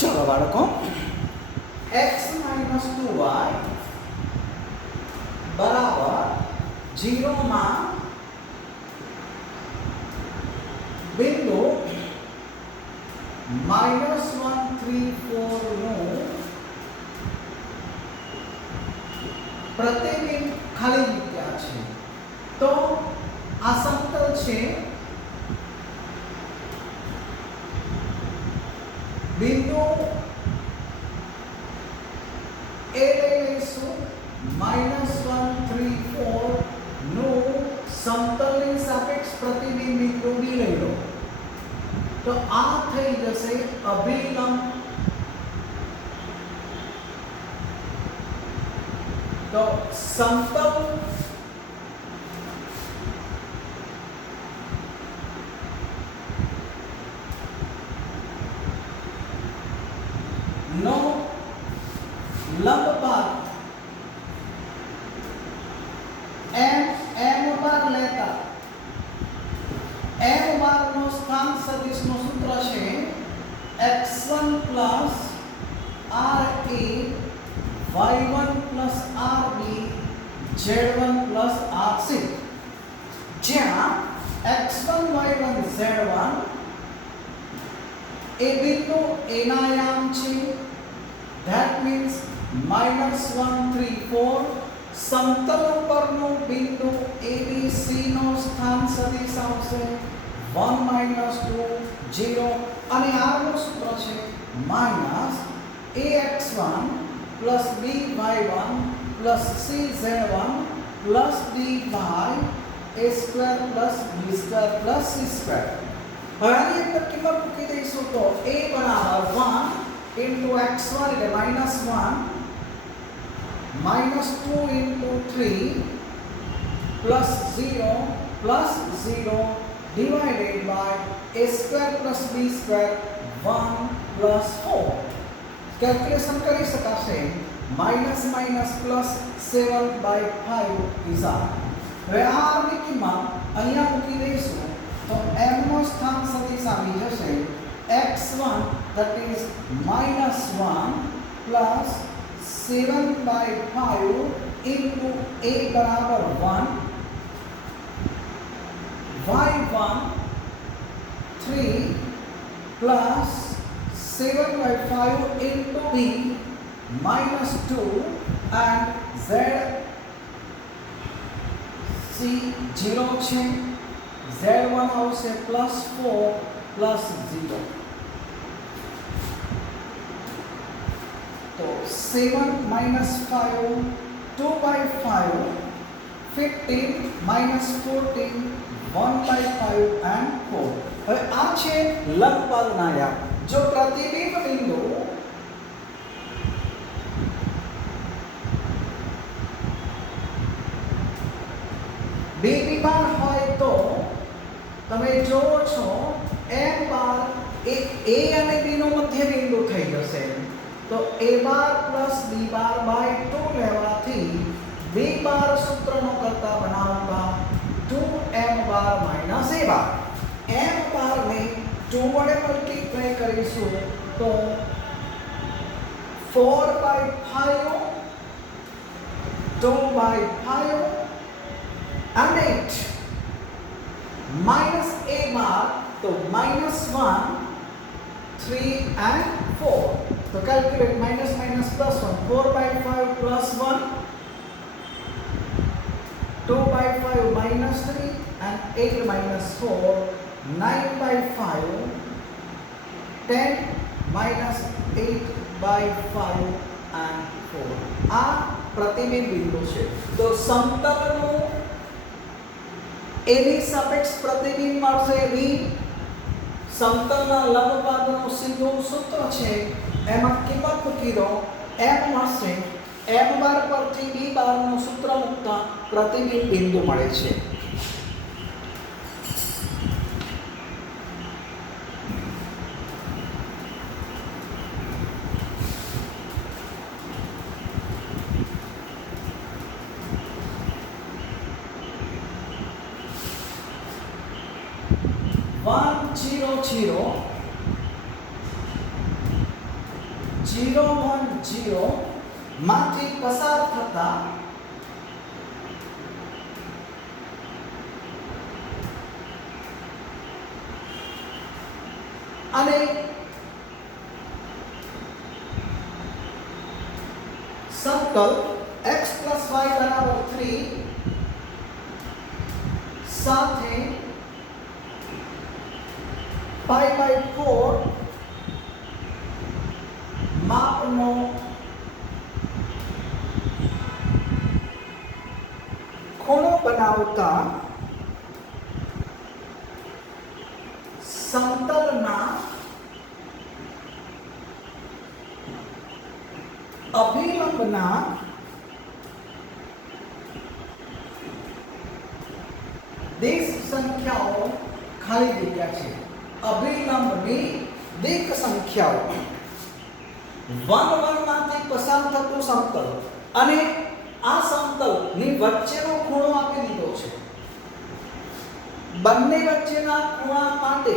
चलो बाळको x minus 2y बराबर 0 માં બિંદુ -134 નું પ્રતિબિંબ ખાલી જગ્યા છે તો આ સમતલ છે બિંદુ એ લઈશું -134 નું સમતલની સાપેક્ષ પ્રતિબિંબ બિંદુ બી લઈ લો તો આ થઈ જશે અભિલંબ તો સમતલ નો લંબ બાર m બાર લેતા m બાર નો સ્થાન સદિશ નું સૂત્ર છે x1 + ra y1 + rb z1 + rc જ્યાં x1 y1 z1 એ બિંદુ એનાયામ છે that means -134 સમતલ ઉપરનું બિંદુ abc નો સ્થાન સદિશ આવશે 1 - 2 0 અને r નું સૂત્ર છે -ax1 + by1 + cz1 + dy a² + b² + c². હવે આની અંદર કિંમત મૂકી દઈશું તો a બરાબર 1 * x1 એટલે -1 -2 * 3 + 0 + 0 divided by a² + b² 1 + 4 calculation કરી શકાશે -+7/5 is r. હવે આ r ની કિંમત અહીંયા મૂકી દઈશું તો m નો સ્થાન સદિશ આવી જશે x1 that is -1 + 7/5 into a બરાબર 1 y1 3 plus 7/5 into b -2 and z c 0 છે z1 આવશે +4 + 0 तो 7 - 5 2/5 15 - 14 1/5 and 4 હવે આ છે લંબપાલના યામ જો પ્રતિબિંબ બિંદુ b બાર હોય તો તમે જોવો છો m બાર એ a અને b નો મધ્ય બિંદુ થઈ જશે તો a બાર + b બાર / 2 લેવાથી b બાર સૂત્રનો કરતા બનાવતા 2m bar - a bar m બાર ને 2 વડે મલ્ટીપ્લાય કરીશું તો 4/5 2/5 and 8 minus a bar तो -1 3 and 4 तो calculate minus minus plus 1 4/5 plus 1 2/5 minus 3 and 8 minus 4 9/5 10 minus 8/5 and 4 આ પ્રતિબિંબ બિંદુ છે તો સમતલનું એની સાપેક્ષ પ્રતિબિંબ મળશે v સમતલના લંબપાદનું સીધું સૂત્ર છે એમાં કિંમત મૂકી દો m મળશે m બાર પરથી b બારનું સૂત્ર મૂકતા પ્રતિબિંબ બિંદુ મળે છે 010 માંથી પસાર થતા અને सर्कल x + y = 3 સાથે π/4 માપનો ખૂણો બનાવતા સમતલના અભિલંબના દિક સંખ્યાઓ ખાલી જગ્યા છે. અભિલંબની દિક સંખ્યાઓ 1 1 માંથી પસાર થતું સમતલ અને આ સમતલની વચ્ચેનો ખૂણો આપી દીધો છે. બંને વચ્ચેના ખૂણા માટે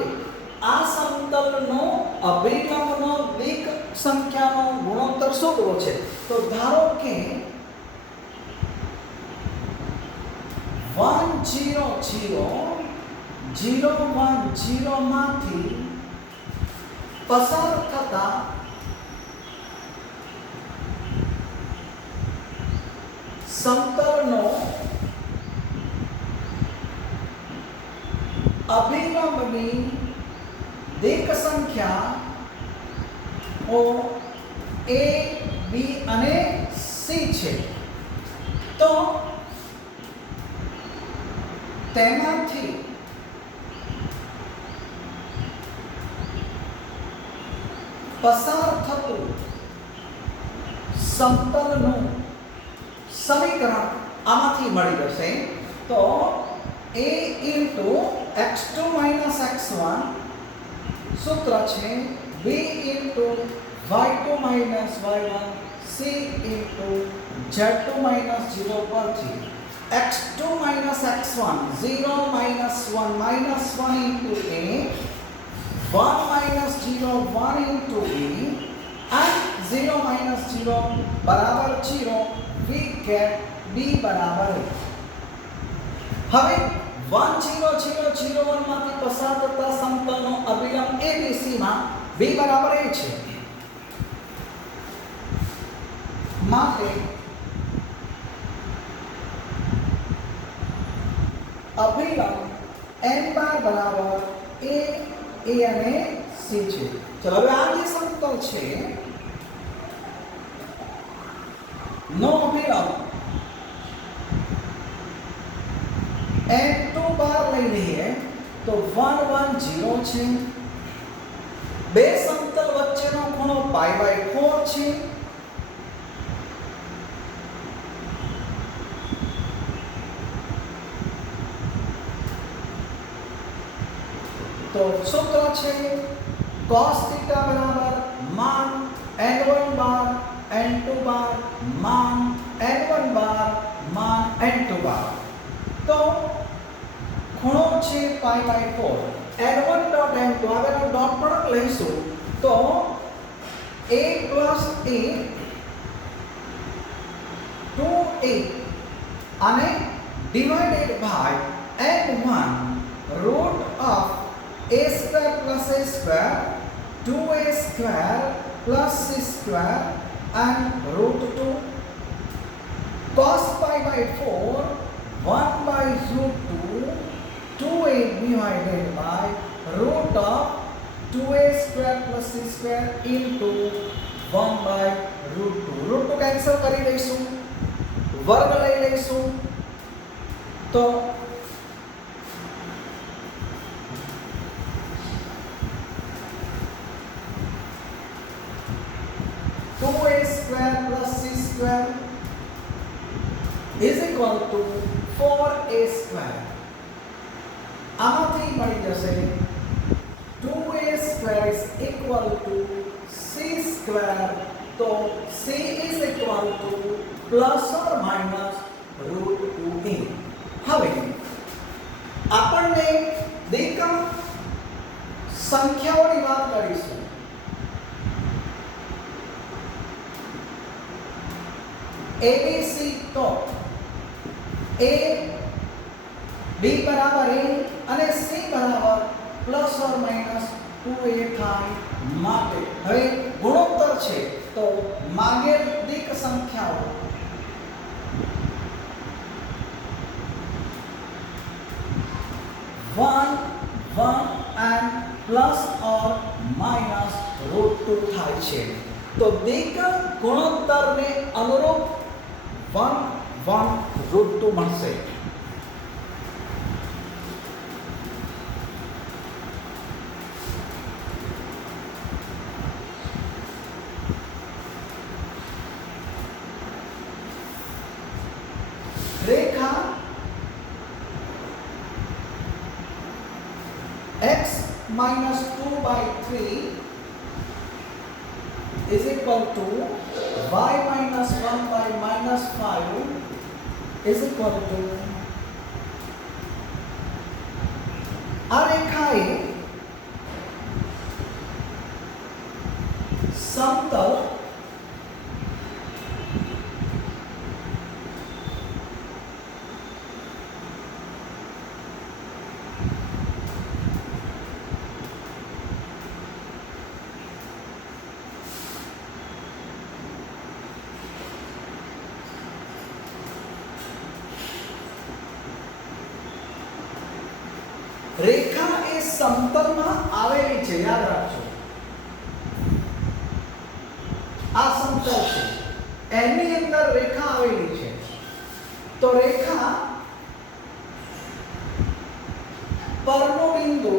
આ સમતલનો અભિલંબનો દિક સંખ્યાનો ગુણોત્તર શોધવો છે. તો ધારો કે 1 0 0 0 1 0 માંથી પસાર થતા સમતલનો અભિલંબની દિક સંખ્યા ઓ A, B અને C છે. તો તેમાંથી પસાર થતું સમતલનું સમીકરણ આમાંથી મળી જશે. તો A * x2 - x1 સૂત્ર છે B * y2 - y1 C * z2 - 0 પરથી x2 - x1 0 - 1 - 1 * A 1 - 0 1 * B and 0 - 0 બરાબર 0 we get B બરાબર. હવે 1 0 0 0 1 માંથી પસાર થતા સમતલનો અભિલંબ ABC માં B બરાબર A છે. માટે અભિલંબ n બાર બરાબર A અને C છે. ચલો હવે આ જે સમતલ છે નો અભિલંબ n2 બાર લઈ લઈએ તો 1 1 0 છે. બે સમતલ વચ્ચેનો ખૂણો π/4 છે. તો સૂત્ર છે cos θ બરાબર માન n1 બાર n2 બાર માન n1 બાર માન n2 બાર. તો ખૂણો છે π/4 n1.n2 આવેલો ડોટ પ્રોડક્ટ લઈશું તો a + a 2a અને divided by n1 root of a square plus a square 2a square plus c square and root 2 cos π/4 1/√2 2a divided by root of 2a square plus c square into 1/√2 root 2 cancel કરી દઈશું, વર્ગ લઈ લઈશું તો 2a square plus c square is equal to 4a square. આમાંથી મળી જશે 2a square is equal to c square. તો c is equal to plus or minus √2a. હવે આપણને દેખમ સંખ્યાઓની વાત કરીશું. ABC તો A B બરાબર A અને C બરાબર પ્લસ ઓર માઇનસ 2A થાય માટે હવે ગુણોત્તર છે તો માગેલિક સંખ્યાઓ वन एंड प्लस और माइनस √2 થાય છે તો દિક ગુણોત્તરને અનુરૂપ 1 1 √2 મળશે. રેખા x minus 2/3 is equal to y minus 1/-5 is equal to આ રેખાએ સમતલ રેખા એ સમતલમાં આવેલી છે યાદ રાખજો આ સમતલ છે એની અંદર રેખા આવેલી છે તો રેખા પરનો બિંદુ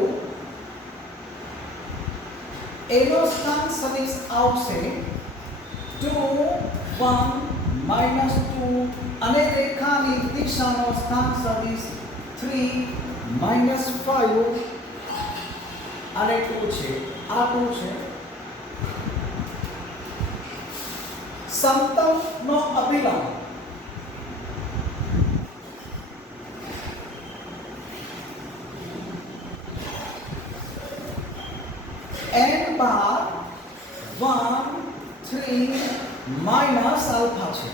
એનો સ્થાન સદિશ આવશે 2 1 -2 અને રેખાની દિશાનો સ્થાન સદિશ 3 -5 અને 2 છે આ 2 છે સમતલનો અભિલંબ n બાર 1 3 માઇનસ આલ્ફા છે.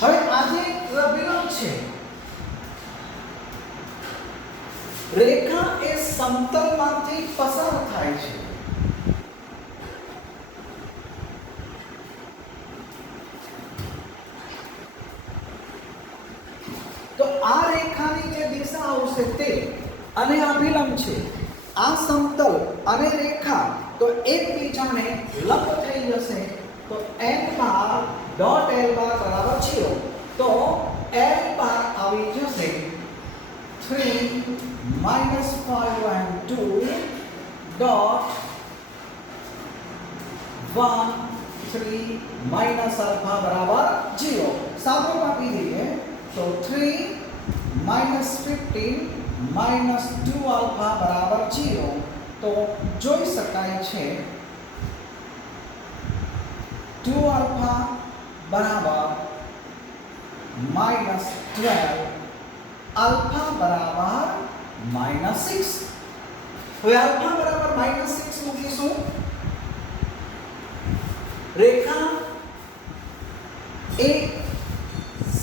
હવે આજે અભિલંબ છે રેખા એ સમતલમાંથી પસાર થાય છે તો આ રેખાની જે દિશા આવશે તે અને અભિલંબ છે આ સમતલ અને રેખા તો એકબીજાને લંબ થઈ જશે તો n બાર ડોટ l બાર બરાબર 0 તો l બાર આવી જશે 3 -5 and 2 dot 1 3 minus alpha बराबर 0 सातों कापी दीजिए तो 3 minus 15 minus 2 alpha बराबर 0 तो જોઈ શકાય છે 2 alpha बराबर -12 अल्फा बराबर -6 હવે અલ્ફા બરાબર -6 મૂકીશું રેખા એક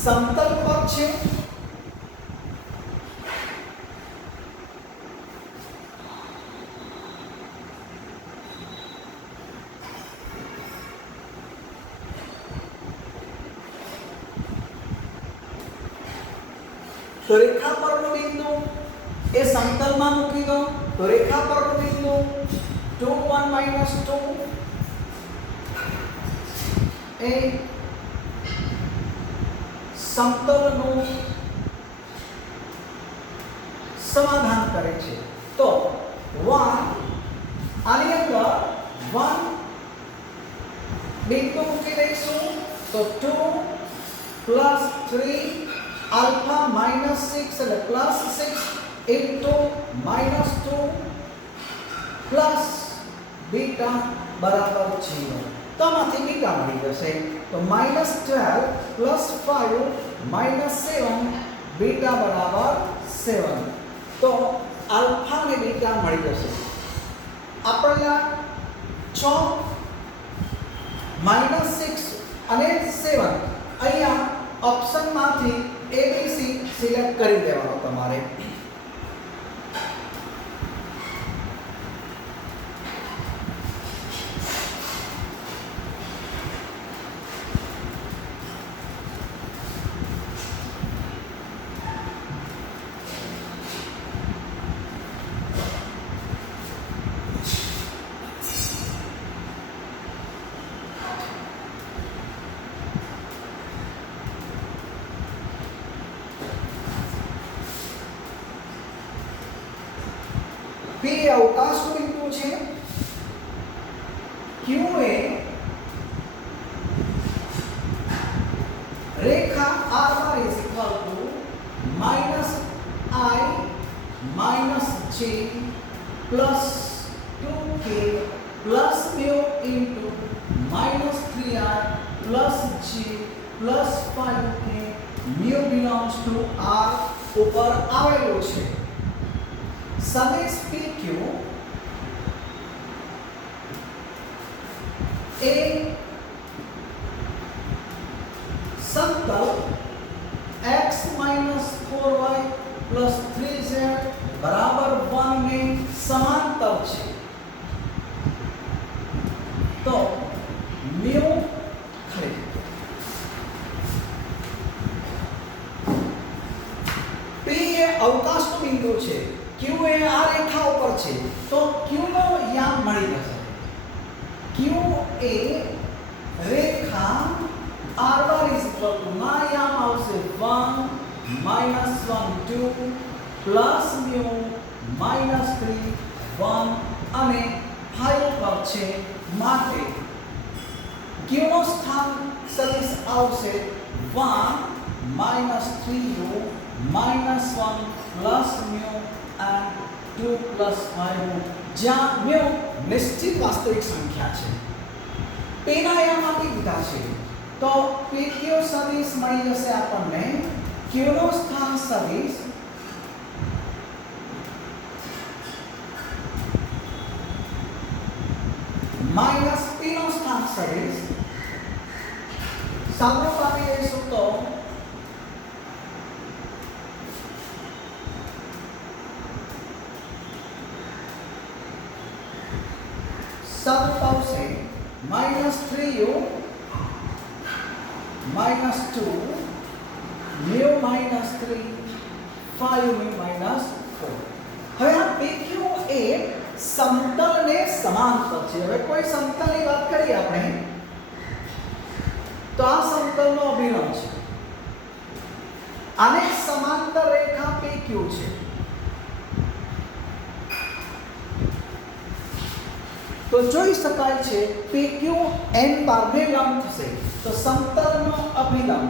સમતલ પર છે तो रेखा परનો બિંદુ એ સમતલમાં મૂકી દો તો રેખા પરનો બિંદુ 2 1 -2 એ સમતલનું સમાધાન કરે છે તો 1 આની અંદર 1 બિંદુ મૂકી દઈશું તો 2 +3 अल्फा -6 એટલે +6 into -2 પ્લસ બીટા બરાબર 0 તો આમાંથી બીટા મળી જશે તો -12 + 5 -7 બીટા બરાબર 7 તો આલ્ફા ને બીટા મળી જશે આપણને 6 -6 અને 7 અહીંયા ઓપ્શનમાંથી ABC સિલેક્ટ કરી દેવાનો તમારે. P એ અવકાશનું બિંદુ છે. Q A Rekha R bar is equal to minus I minus J plus 2K plus mu into minus 3I plus J plus 5K mu belongs to R ઉપર આવેલું છે. સમેસ PQ એ સમતલ x minus 4y plus 3z બરાબર 1 ને સમાંતર છે. તો mu ખરી P એ અવકાશનું બિંદુ છે. Q એ આ રેખા ઉપર છે તો Q નો યામ મળી જશે. Q A Rekha R bar is equal to ના યામ આવશે 1 minus 1 2 plus mu minus 3 1 અને 5 પર છે માટે Q નો સ્થાન સદિશ આવશે 1 minus 3u minus 1 plus mu and 2 plus 5 જ્યાં mu નિશ્ચિત વાસ્તવિક સંખ્યા છે. P ના યામ આપી દીધા છે તો PQ સદિશ મળી જશે આપણને. Q નો સ્થાન સદિશ માઈનસ P નો સ્થાન સદિશ સાદુરૂપ આપી દઈશું તો સાદુરૂપ આવશે minus 3u minus 2 mu minus 3 5 mu minus 4. હવે આ PQ એ સમતલને સમાંતર છે. હવે કોઈ સમતલની વાત કરીએ આપણે તો આ સમતલનો અભિલંબ છે. આને સમાંતર રેખા PQ છે. તો જોઈ શકાય છે PQ n બાર ને લંબ થશે તો સમતલનો અભિલંબ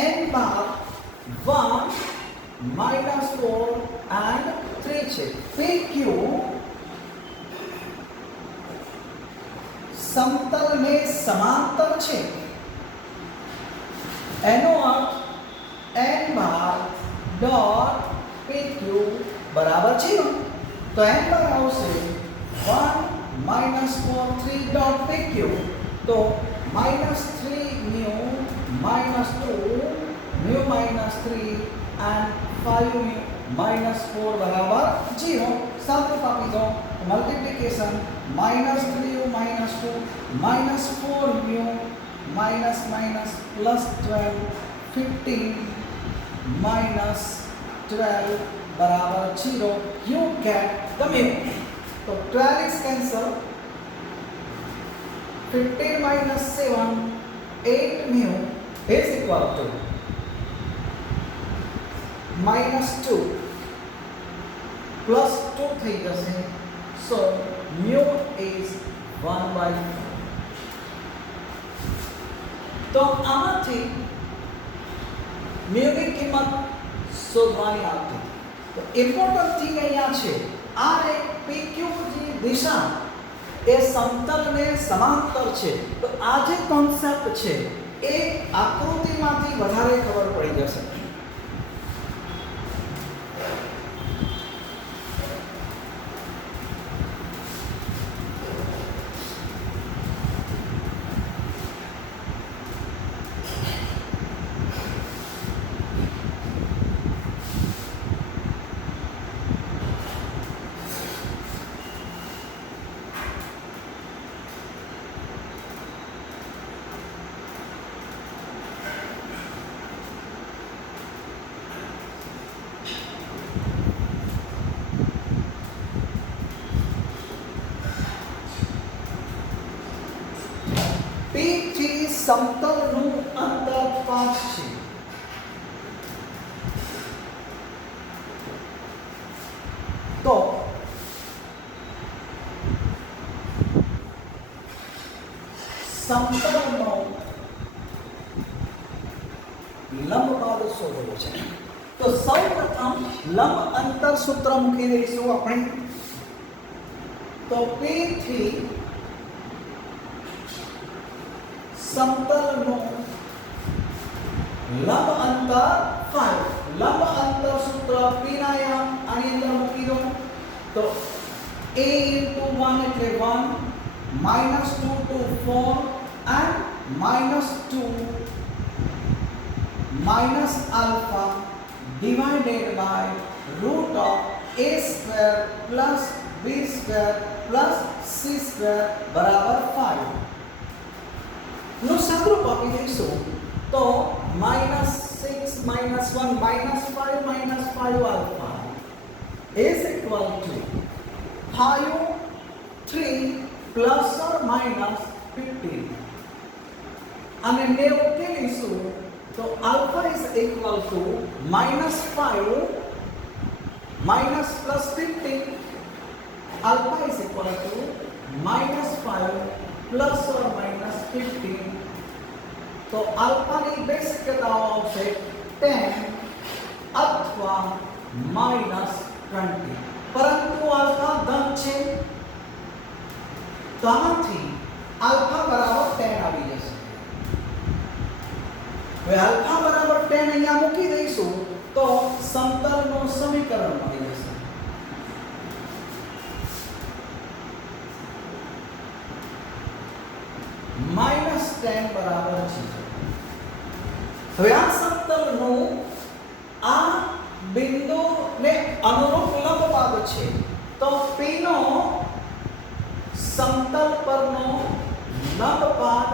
n બાર 1 minus 4 and 3 છે. PQ સમતલને સમાંતર છે એનો અર્થ n બાર ડોટ PQ બરાબર 0. તો n બાર આવશે 1 minus 4 3 ડોટ PQ તો minus 3 mu minus 2 mu minus 3 and 5 mu minus 4 બરાબર 0. સાદુરૂપ આપી દો multiplication minus 3u minus 2 minus 4 mu minus minus plus 12 15 minus 12 बराबर 0. You get the mu. तो 12 is cancel. 15 minus 7 8 mu is equal to minus 2 plus 2 થઈ જશે. So mu is 1 by 4. તો આમાંથી mu ની કિંમત શોધવાની આવતી. તો ઇમ્પોર્ટન્ટ થિંગ અહીંયા છે આ એક PQ ની દિશા એ સમતલને સમાંતર છે. તો આ જે કોન્સેપ્ટ છે એ આકૃતિમાંથી વધારે ખબર પડી જશે. સમતલનું અંતર 5 છે. તો સમતલનો લંબ બાદ શોધવો છે. તો સૌપ્રથમ લંબ અંતર સૂત્ર મૂકી દઈશું આપણે. તો P3 સમતલનો લંબ અંતર 5. લંબ અંતર સૂત્ર P ના આની અંદર મૂકી દો. તો a into 1 એટલે 1, -2 to 4 and -2 minus alpha divided by root of a square plus b square plus c square બરાબર 5. નું સાદુરૂપ આપી દઈશું. તો -6 -1 -5 alpha is equal to 5 3 plus or minus 15. અને ને ઉકેલીશું તો alpha is equal to -5 minus plus 15. Alpha is equal to -5 plus or minus 15. તો alpha ની બે શક્યતાઓ આવશે 10 અથવા -20. પરંતુ alpha ધન છે તો આમાંથી alpha બરાબર 10 આવી જશે. હવે alpha બરાબર 10 અહીંયા મૂકી દઈશું તો સમતલનું સમીકરણ મળી જશે. -10 બરાબર છે. હવે આ સમતલનું આ બિંદુને અનુરૂપ લંબ બાદ છે. તો P નો સમતલ પરનો લંબ બાદ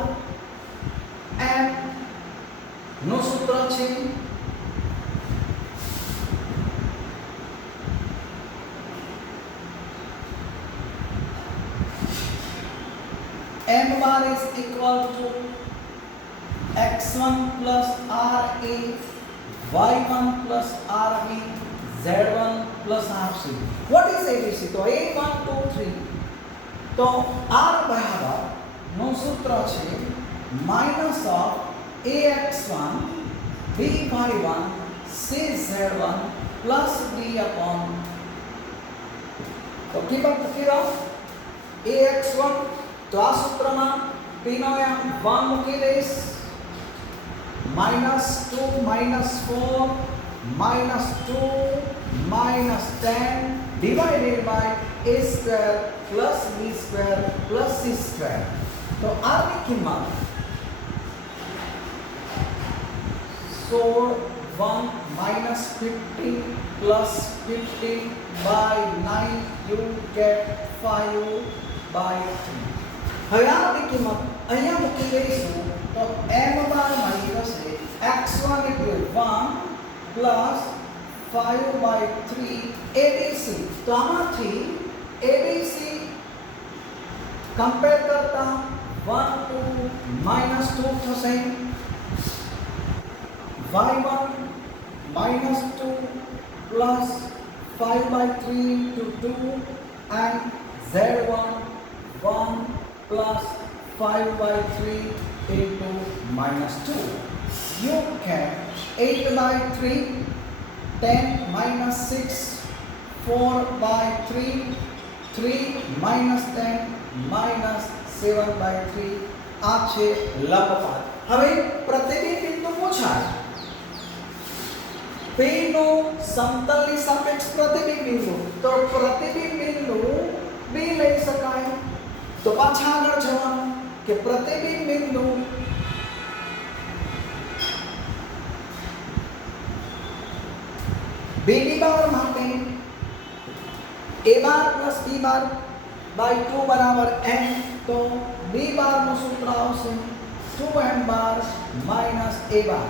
m નું સૂત્ર છે m bar is equal to x1 plus ra, y1 plus rb, z1 plus rc. What is abc? તો a1 2 3. તો r બરાબર નું સૂત્ર છે minus of ax1 by1 cz1 plus d upon. તો keep up ax1 તો આ સૂત્રમાં p નો 1 મૂકી દઈશ -2 -4 -2 -10 divided by a square plus b square plus c square. તો r ની કિંમત 16 1 -50 plus 50 by 9 you get 5/3. હવે આની કિંમત અહીંયા મૂકી દઈશું તો m બાર મળી જશે x1 એટલે 1 plus 5/3 abc. તો આમાંથી abc કમ્પેર કરતા 1 to -2 થશે, y1 -2 plus 5/3 into 2 and z1 1 plus 5/3 into -2. You get 8/3, 10 -6, 4/3, 3 -10 -7/3. આ છે લંબપાત. હવે પ્રતિબિંબ બિંદુ પૂછાય. P નો સમતલની સાપેક્ષ પ્રતિબિંબ બિંદુ. તો પ્રતિબિંબ બિંદુ B લઈ શકાય. તો પાછા આગળ જવાનું કે પ્રતિબિંબ બિંદુ BB બાર માટે A bar plus B bar by 2 બરાબર m. તો B બાર નું સૂત્ર આવશે 2m બાર માઇનસ A બાર.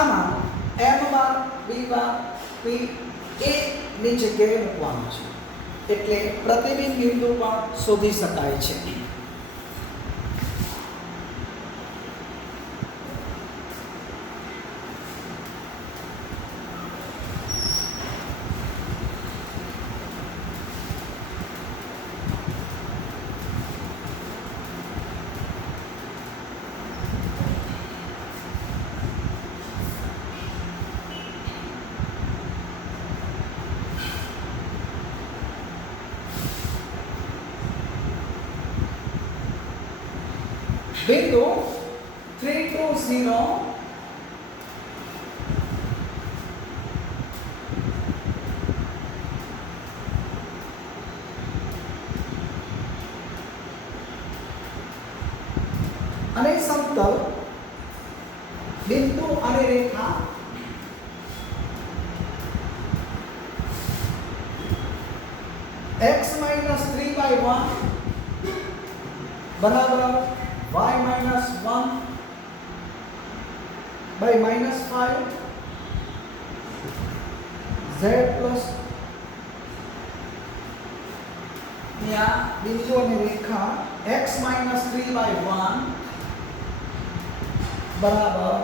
આમાં m bar B bar P A ની જગ્યાએ મૂકવાનું છે એટલે પ્રતિબિંબ બિંદુ પણ શોધી શકાય છે. બિંદુ 3 2 0 અને સમતલ બિંદુ અને રેખા x minus 3 by 1 बराबर y minus 1 by minus 5 z plus या बिंदु અને રેખા x minus 3 by 1 बराबर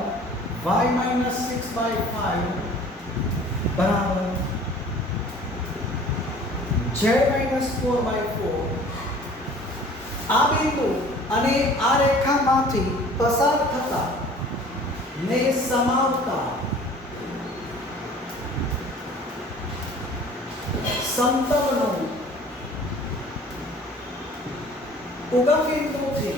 y minus 6 by 5 बराबर z minus 4 by 4 આ બિંદુ અને આ રેખામાંથી પસાર થતા ને સમાવતા સમતલનો ઉગમ બિંદુથી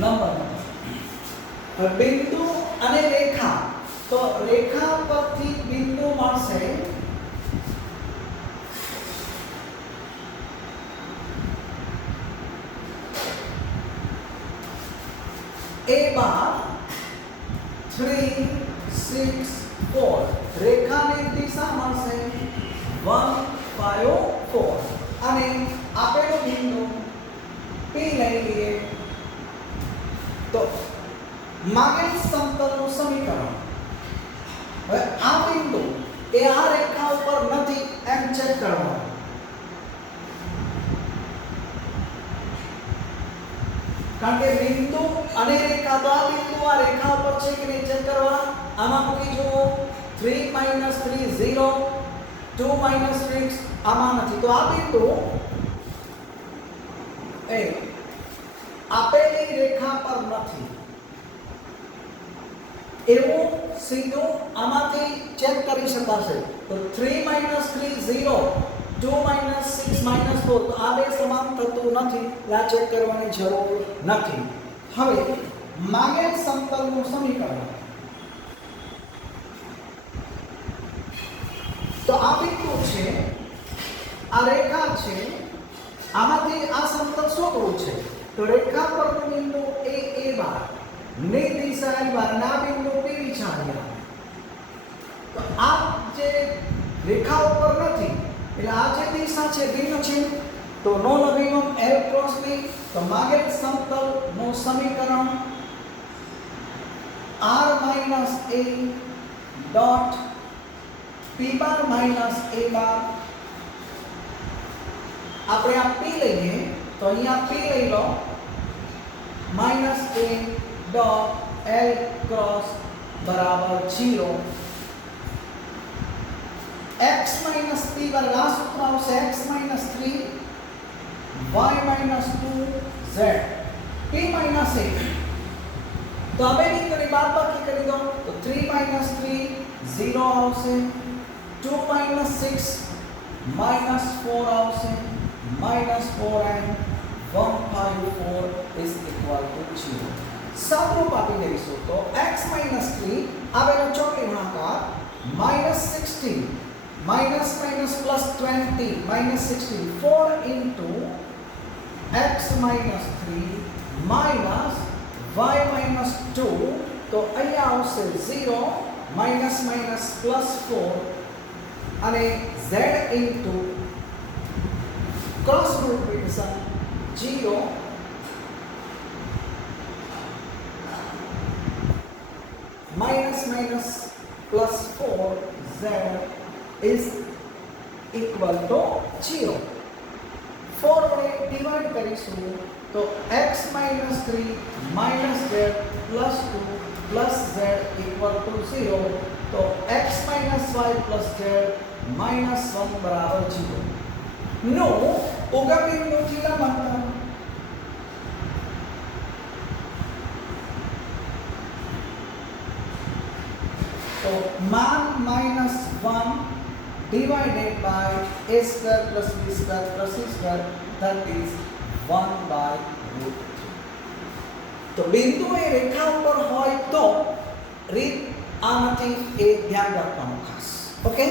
નંબર બિંદુ અને રેખા તો રેખા પરથી બિંદુ મળશે a bar 3 6 4 રેખાની દિશા મળશે 1 5 4 અને આપેલો બિંદુ P લઈ લઈએ તો માગેલ સમતલનું સમીકરણ હવે આ બિંદુ એ આ રેખા ઉપર નથી એમ ચેક કરવાનું કારણ કે બિંદુ અને રેખા તો આ બિંદુ આ રેખા ઉપર છે કે નહીં ચેક કરવા આમાં મૂકી જુઓ 3 3 0 2 6 આમાં નથી તો આ બિંદુ એ આપેલી રેખા પર નથી એવું સીધું આમાંથી ચેક કરી શકાશે તો 3 3 0 2 6 4 તો આ બે સમાન થતું નથી આ ચેક કરવાની જરૂર નથી હવે માગેલ સમતલનું સમીકરણ તો આ બિંદુ છે આ રેખા છે આમાંથી આ સમતલ શોધવું છે તો રેખા પરનું બિંદુ a બાર ની દિશા i બાર ના બિંદુ p વિચાર્યા તો આ જે રેખા ઉપર નથી એટલે આ જે દિશા છે ભિન્ન છે તો નો લઘુત્તમ l ક્રોસ b તો માગેલ સમતલનું સમીકરણ r minus a dot p bar minus a bar આપણે આ p લઈએ તો અહીંયા p લઈ લો minus a dot l cross બરાબર 0 x minus p પર આ સૂત્ર આવશે x minus 3 y minus 2 z p minus a તો હવે નીકળી બાદબાકી કરી દો તો 3 minus 3 0 આવશે 2 minus 6 minus 4 આવશે minus 4 and 154 is equal to 0 સાદુરૂપ આપી દઈશું તો x minus 3 આવેલો ચોકડી ગુણાકાર minus 16 minus minus plus 20 minus 16 4 into x minus 3 minus y minus 2 તો અહીંયા આવશે 0 minus minus plus 4 અને z into cross multiplication 0 minus minus plus 4 z is equal to 0 4 વડે ડિવાઇડ કરીશું તો x minus 3 minus z plus 2 plus z equal to 0 તો x minus y plus z minus 1 બરાબર 0 નો ઉગમબિંદુથી લંબાંતર तो मान minus 1 divided by a square plus b square plus c square that is 1/√3. તો બિંદુ એ રેખા ઉપર હોય તો રીત આ નથી, એ ધ્યાન રાખવાનું ખાસ. ઓકે.